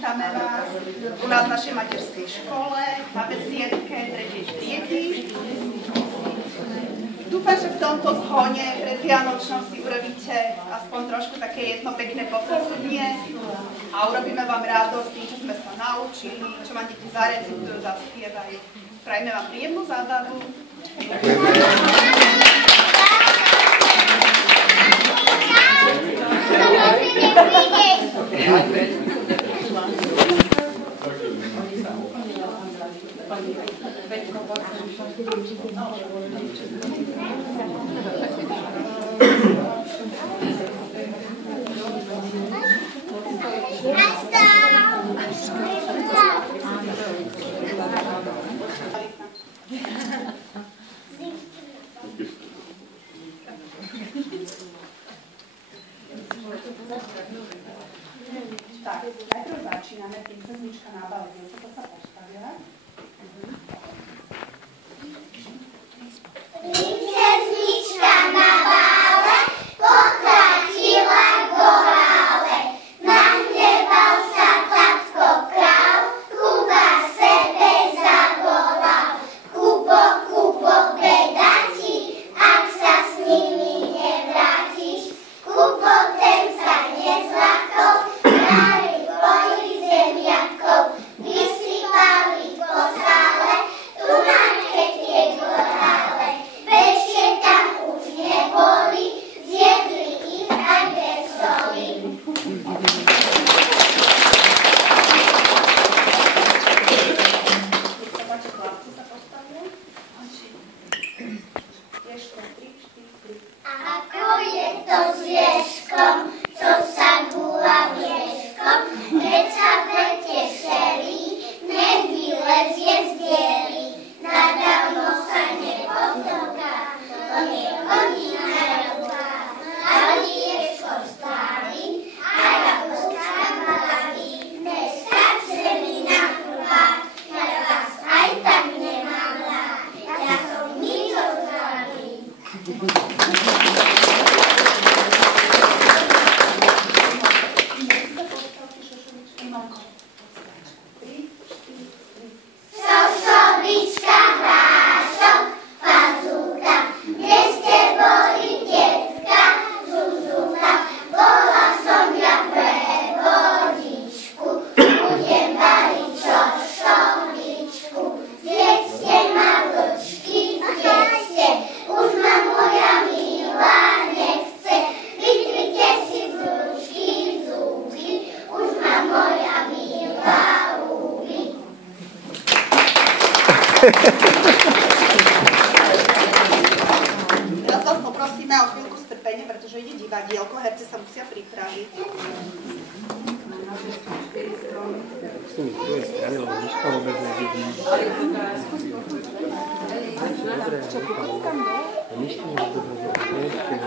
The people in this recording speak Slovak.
vítame vás u nás v našej materskej škole, na besiedke 3. triedy. Dúfam, že v tomto zhone predvianočnom si urobíte aspoň trošku také jedno pekné popoludnie a urobíme vám radosť tým, čo sme sa naučili, čo vám deti zarecitujú, zaspievajú. Prajme vám príjemnú zábavu. Tak, najprv začíname, princeznička na bale, dievčatá sa postavia. Princeznička na bále pokrátila go hále. Nahneval sa tatko král, Kuba sebe zavolal. Kubo, beda ti, ak sa s nimi nevrátiš. Kubo, ten sa nezlakol, králi boli zemiakov. Vysypali po sále, tu na tie gorále. Večer tam už neboli, zjedli ich aj bez soli. Ako je to s ježkom, čo sa gúla viežkom, keď sa v lete šerí, nevylezie z diery. Nadávno sa nepotoká, to nechodí na rukách, ale ježko stáli a jablčka mladí. Dneska zemi na chrupách, ja vás aj tak nemám rád, ja som nič ozdravý. Sošovička, hrášok, fazúka, kde ste boli, detka, Zuzúka? Bola som ja pre vodičku, budem variť šošovičku. Zjedzte ma vlčky, zjedzte, už ma moja milá nechce. Vytrite si vlčky, zúbky, už ma moja milá ľúbi. Teraz vás poprosíme o chvíľku strpenia, pretože ide divadielko, herci sa musia pripraviť. S tými druhej strany, lebo ničko vôbec nevidím. Dobre, ničko vôbec nevidím.